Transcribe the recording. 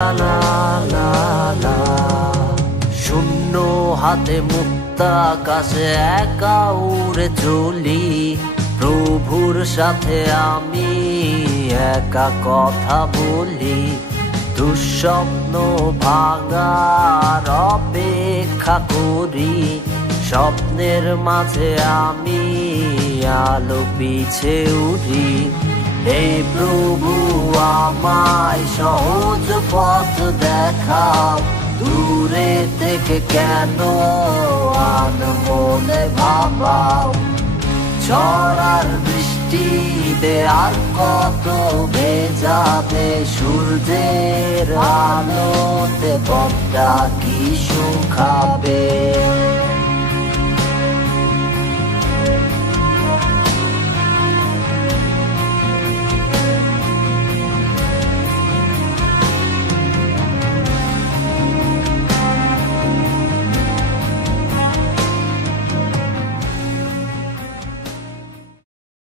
লা লা লা। শূন্য হাতে মুক্ত আকাশে একা উড়ে চলি, প্রভুর সাথে আমি একা কথা বলি। দুঃস্বপ্ন ভাঙার অপেক্ষা করি, স্বপ্নের মাঝে আমি আলো পিছে উঠি। হে প্রভু আমায় সহজ পথ দেখাও, দূরে থেকে কেন আনমনে ভাবাও। ঝড়ার বৃষ্টিতে আর কত ভেজাবে, সূর্যের আলোতে বনটা কি শুকাবে।